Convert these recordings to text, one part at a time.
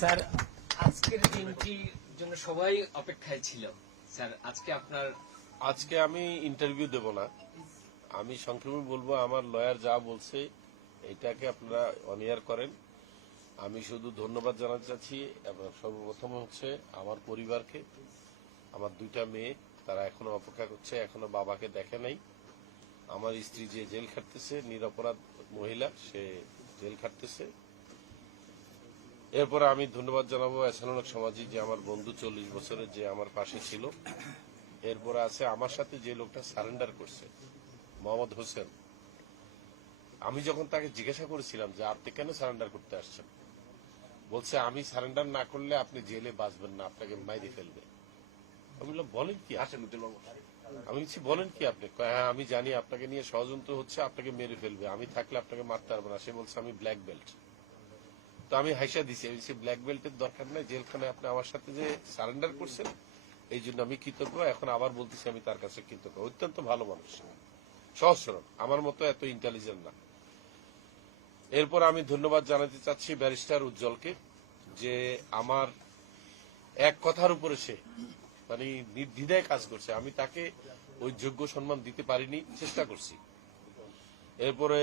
Sir, আজকের দিনটির জন্য সবাই অপেক্ষায় ছিল। স্যার, আজকে আমি ইন্টারভিউ দেব না। আমি সংক্ষেপে বলবো, আমার লয়ার যা বলছে এটাকে আপনারা অনিয়ার করেন। আমি শুধু ধন্যবাদ জানাতে চাচ্ছি এবং সর্বপ্রথম হচ্ছে আমার পরিবারকে, আমার দুইটা মেয়ে, তারা এখনো অপেক্ষা করছে, এখনো বাবাকে দেখে নাই। আমার স্ত্রী যে জেল খাটতেছে, নিরপরাধ মহিলা, সে জেল খাটতেছে। এরপরে আমি ধন্যবাদ জানাবো এসানুলক সমাজি, যে আমার বন্ধু 40 বছরের, যে আমার পাশে ছিল। এরপরে আছে আমার সাথে যে লোকটা সারেন্ডার করছে, মোহাম্মদ হোসেন। আমি যখন তাকে জিজ্ঞাসা করেছিলাম যে আপনি কেন সারেন্ডার করতে আসছেন, বলছে আমি সারেন্ডার না করলে আপনি জেলে বাঁচবেন না, আপনাকে মাইরে ফেলবে। আমি বললাম বলেন কি, আমি বলছি বলেন কি আপনি? হ্যাঁ, আমি জানি আপনাকে নিয়ে ষড়যন্ত্র হচ্ছে, আপনাকে মেরে ফেলবে, আমি থাকলে আপনাকে মারতে পারবো না। সে বলছে আমি ব্ল্যাক বেল্ট। তো আমি হাইসা দিছি, আমি ব্ল্যাক বেল্টের দরকার নাই, জেলখানে আপনি আমার সাথে যে সারেন্ডার করছেন এই জন্য আমি কৃতজ্ঞ। এখন আবার বলতেছি আমি তার কাছে কৃতজ্ঞ। অত্যন্ত ভালো মানুষ, সহজ সরল, আমার মতো এত ইন্টেলিজেন্ট না। এরপর আমি ধন্যবাদ জানাতে চাচ্ছি ব্যারিস্টার উজ্জ্বলকে, যে আমার এক কথার উপরে সে মানে নির্দ্বিধায় কাজ করছে। আমি তাকে ওই যোগ্য সম্মান দিতে পারিনি, চেষ্টা করছি। এরপরে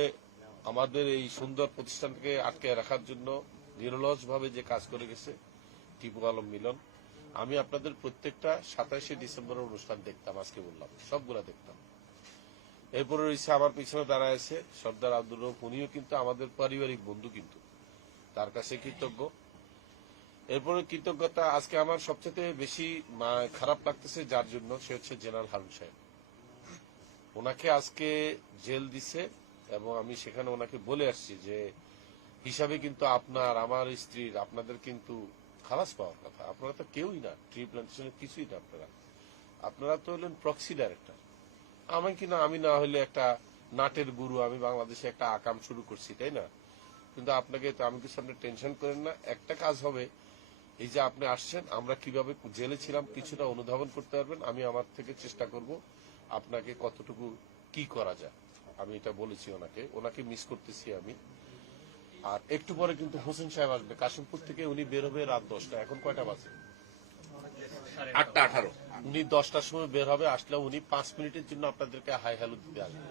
আমাদের এই সুন্দর প্রতিষ্ঠানকে আটকে রাখার জন্য নিরলসভাবে যে কাজ করে গেছে টিপু আলম মিলন। আমি আপনাদের প্রত্যেকটা 27শে ডিসেম্বরের অনুষ্ঠান দেখতাম, আজকে বললাম সবগুলা দেখতাম। এরপরে রয়েছে আমার পিছনে দাঁড়ায় আছে সর্দার আব্দুর রউফ, উনিও কিন্তু আমাদের পারিবারিক বন্ধু, কিন্তু তার কাছে কৃতজ্ঞ। এরপরে কৃতজ্ঞতা আজকে আমার সবচেয়ে বেশি খারাপ লাগতেছে যার জন্য, সে হচ্ছে জেনারেল হারুন সাহেব। ওনাকে আজকে জেল দিছে এবং আমি সেখানে ওনাকে বলে আসছি যে হিসাবে কিন্তু আপনার, আমার স্ত্রীর, আপনাদের কিন্তু খালাস পাওয়ার কথা। আপনারা তো কেউই না, ট্রি প্লান্টেশনের কিছুই না। আপনারা তো হলেন প্রক্সি ডাইরেক্টর। আমি না হলে একটা নাটের গুরু, আমি বাংলাদেশে একটা আকাম শুরু করছি, তাই না? কিন্তু আপনাকে তো, আমি কিছু আপনি টেনশন করেন না। একটা কাজ হবে, এই যে আপনি আসছেন, আমরা কিভাবে জেলে ছিলাম কিছুটা অনুধাবন করতে পারবেন। আমি আমার থেকে চেষ্টা করব আপনাকে কতটুকু কি করা যায়, আমি এটা বলেছি ওনাকে মিস করতেছি আমি। আর একটু পরে কিন্তু হোসেন সাহেব আসবে কাশিমপুর থেকে, উনি বের হবে রাত 10টা। এখন কয়টা বাজে? 8:18। উনি 10টার সময় বের হবে, আসলে উনি 5 মিনিটের জন্য আপনাদেরকে হাই হ্যালো দিতে আসবে।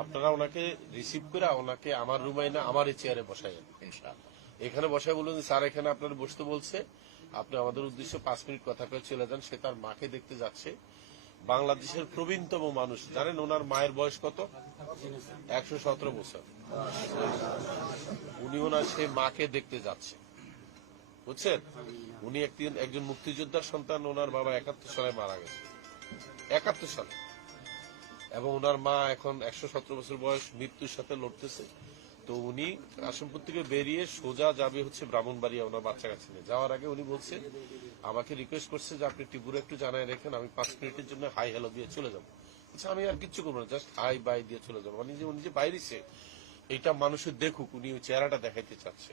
আপনারা ওনাকে রিসিভ করে ওনাকে আমার রুমে না, আমার এই চেয়ারে বসাই এখানে বসায় বলুন, স্যার এখানে আপনার বসতে বলছে, আপনি আমাদের উদ্দেশ্যে 5 মিনিট কথা কয়ে চলে যান। সে তার মাকে দেখতে যাচ্ছে। বাংলাদেশের প্রবীণতম মানুষ, জানেন ওনার মায়ের বয়স কত? 117 বছর। উনি ওনার সেই মাকে দেখতে যাচ্ছে, বুঝছেন? উনি একজন মুক্তিযোদ্ধার সন্তান। ওনার বাবা 71 সালে মারা গেছে, 71 সালে। এবং ওনার মা এখন 117 বছর বয়স, মৃত্যুর সাথে লড়তেছে। তো উনি কাশিমপুর থেকে বেরিয়ে সোজা যাবে হচ্ছে ব্রাহ্মণবাড়িয়া ওনার বাচ্চা কাছে নিয়ে। যাওয়ার আগে উনি বলছে, আমাকে রিকোয়েস্ট করছে যে আপনি টিপুরে একটু জানাই রেখেন, আমি 5 মিনিটের জন্য হাই হ্যালো দিয়ে চলে যাবো। আচ্ছা, আমি আর কিচ্ছু করবো না, জাস্ট হাই বাই দিয়ে চলে যাবো। মানে উনি যে বাইরেছে এটা মানুষের দেখুক, উনি ওই চেহারাটা দেখাইতে চাচ্ছে।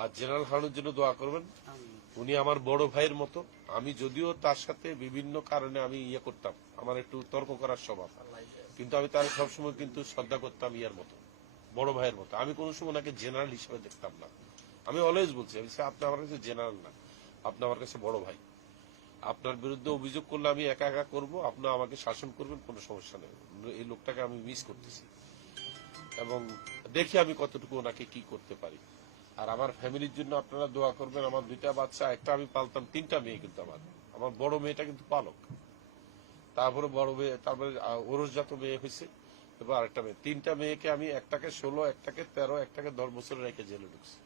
আর জেনারেল হারুনের জন্য দোয়া করবেন। উনি আমার বড় ভাইয়ের মতো। আমি যদিও তার সাথে বিভিন্ন কারণে আমি করতাম, আমার একটু তর্ক করার স্বভাব, কিন্তু আমি তার সবসময় কিন্তু শ্রদ্ধা করতাম মতো, বড় ভাইয়ের মতো। আমি কোনো সময় ওনাকে জেনারেল হিসেবে দেখতাম না। আমি অলওয়েজ বলছি, আপনি আমার কাছে জেনারেল না, আপনি আমার কাছে বড় ভাই। আপনার বিরুদ্ধে অভিযোগ করলে আমি একা একা করবো, আপনি আমাকে শাসন করবেন, কোনো সমস্যা নেই। এই লোকটাকে আমি মিস করতেছি এবং দেখি আমি কতটুকু ওনাকে কি করতে পারি। আর আমার ফ্যামিলির জন্য আপনারা দোয়া করবেন। আমার 2টা বাচ্চা, একটা আমি পালতাম, 3টা মেয়ে কিন্তু আমার বড় মেয়েটা কিন্তু পালক, তারপরে বড় মেয়ে, তারপরে ওরসজাত মেয়ে হয়েছে, এবার আরেকটা মেয়ে। 3টা মেয়েকে আমি, একটাকে 16, একটাকে 13, একটাকে 10 বছর রেখে জেলে ঢুকছি।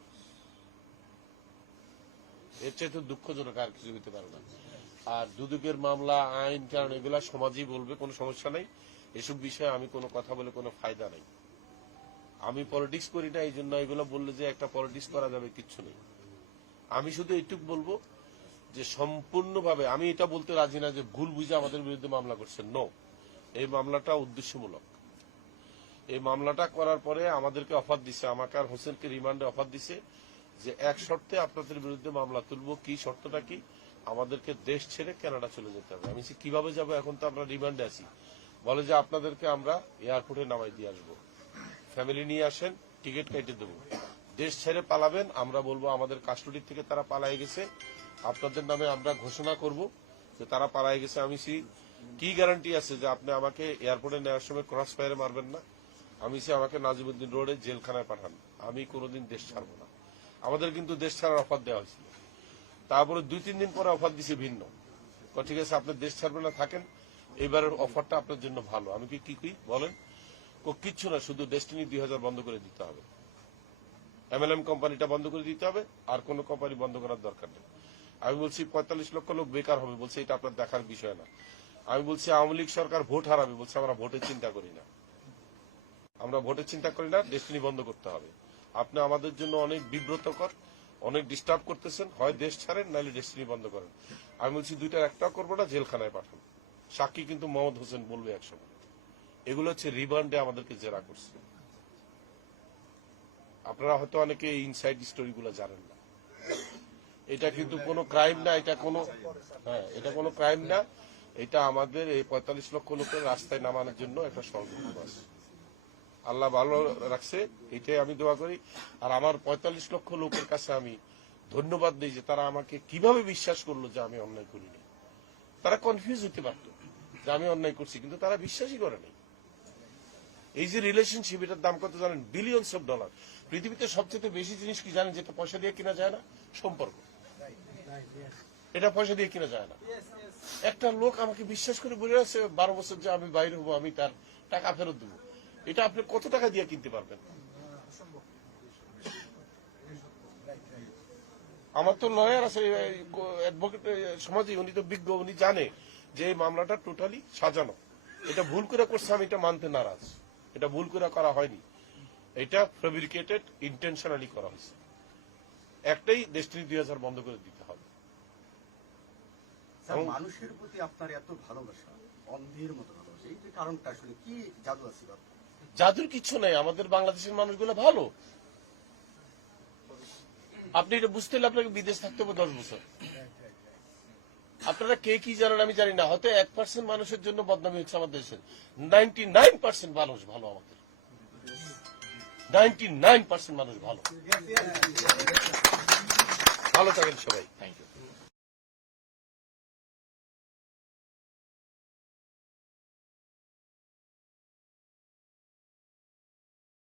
এর চাইতে দুঃখজনক আর কিছু হতে পারে না। আর দুদকের মামলা, আইন কারণ এগুলা সমাজই বলবে, কোনো সমস্যা নাই। এসব বিষয়ে আমি কোনো কথা বলে কোনো ফায়দা নাই। আমি পলিটিক্স করি না, এই জন্য এগুলো বললে যে একটা পলিটিক্স করা যাবে, কিচ্ছু নেই। আমি শুধু এইটুকু বলবো যে সম্পূর্ণভাবে আমি এটা বলতে রাজি না যে ভুল বুঝে আমাদের বিরুদ্ধে মামলা করছেন। নো, এই মামলাটা উদ্দেশ্যমূলক। এই মামলাটা করার পরে আমাদেরকে অফার দিছে, আমাকে আর হোসেনকে রিমান্ডে অফার দিছে যে এক শর্তে আপনাদের বিরুদ্ধে মামলা তুলবো। কি শর্তটা কি? আমাদেরকে দেশ ছেড়ে কানাডা চলে যেতে হবে। আমি কিভাবে যাবো, এখন তো আমরা রিমান্ডে আছি। বলে যে আপনাদেরকে আমরা এয়ারপোর্টে নামাই দিয়ে আসবো, ফ্যামিলি নিয়ে আসেন, টিকিট কেটে দেবো, দেশ ছেড়ে পালাবেন, আমরা বলবো আমাদের কাস্টডি থেকে তারা পালায়ে গেছে, আপনাদের নামে আমরা ঘোষণা করব যে তারা পালায়ে গেছে। আমি কি গ্যারান্টি আছে যে আপনি আমাকে এয়ারপোর্টে নেওয়ার সময় ক্রস ফায়ারে মারবেন না? আমি আমাকে নাজিমুদ্দিন রোডে জেলখানায় পাঠান, আমি কোনোদিন দেশ ছাড়বো না। আমাদের কিন্তু দেশ ছাড়ার অফার দেওয়া হয়েছিল, তারপরে 2-3 দিন পরে অফার দিছে ভিন্ন। ঠিক আছে, আপনি দেশ ছাড়বেন না, থাকেন, এবারের অফারটা আপনার জন্য ভালো। আমি কি বলেন? কিচ্ছু না, শুধু ডেস্টিনি 2000 বন্ধ করে দিতে হবে, MLM কোম্পানিটা বন্ধ করে দিতে হবে, আর কোন কোম্পানি বন্ধ করার দরকার নেই। আমি বলছি 45 লক্ষ লোক বেকার হবে, বলছে এটা আপনার দেখার বিষয় না। আমি বলছি আওয়ামী লীগ সরকার ভোট হারাবে, বলছে আমরা ভোটের চিন্তা করি না, ডেস্টিনি বন্ধ করতে হবে। আপনি আমাদের জন্য অনেক বিব্রতকর, অনেক ডিস্টার্ব করতেছেন, হয় দেশ ছাড়েন নাহলে ডেস্টিনি বন্ধ করেন। আমি বলছি দুইটার একটা করবো না, জেলখানায় পাঠান। সাক্ষী কিন্তু মোহাম্মদ হোসেন বলবে একসময়। এগুলো হচ্ছে রিমান্ডে আমাদেরকে জেরা করছে। আপনারা হয়তো অনেকে ইনসাইড স্টোরি গুলো জানেন না। এটা কিন্তু কোনো ক্রাইম না, এটা কোনো ক্রাইম না। এটা আমাদের এই 45 লক্ষ লোকের রাস্তায় নামানোর জন্য একটা ষড়যন্ত্র আছে। আল্লাহ ভালো রাখছে, এটাই আমি দোয়া করি। আর আমার 45 লক্ষ লোকের কাছে আমি ধন্যবাদ দিই যে তারা আমাকে কিভাবে বিশ্বাস করলো যে আমি অন্যায় করিনি। তারা কনফিউজ হতে পারত যে আমি অন্যায় করছি, কিন্তু তারা বিশ্বাসই করেনি। এই যে রিলেশনশিপ, এটার দাম কত জানেন? Billions of dollar. পৃথিবীতে সবচেয়ে বেশি জিনিস কি জানেন যেটা পয়সা দিয়ে কিনা যায় না? সম্পর্ক। এটা পয়সা দিয়ে কিনা যায় না। একটা লোক আমাকে বিশ্বাস করে বলে আছে 12 বছর যে আমি বাইরে হবো, আমি তার টাকা ফেরত দেবো, এটা আপনি কত টাকা দিয়ে কিনতে পারবেন? আমার তো লয়ার আছে, অ্যাডভোকেট সমাজে, উনি তো বিজ্ঞ, উনি জানে যে এই মামলাটা টোটালি সাজানো। এটা ভুল করে করছে, আমি এটা মানতে নারাজ। এটা ভুল করে করা হয়নি, এটা ফেব্রিকেটেড, ইন্টেনশনালি করা হয়েছে। একটাই, ডেস্টিনি 2000 বন্ধ করে দিতে হবে। মানুষের প্রতি আপনার এত ভালোবাসা, অন্ধের মতো ভালোবাসা, এই যে কারণটা আসলে কি? জাদু আছে? জাদুর কিছু নাই, আমাদের বাংলাদেশের মানুষগুলো ভালো। আপনি এটা বুঝতে হলে আপনাকে বিদেশ থাকতে হবে 10 বছর। আপনারা কে কি জানেন আমি জানি না, হয়তো 1% মানুষের জন্য বদনামি হচ্ছে আমাদের দেশের। 99% মানুষ ভালো, আমাদের 99% মানুষ ভালো। ভালো থাকেন সবাই। Thank you.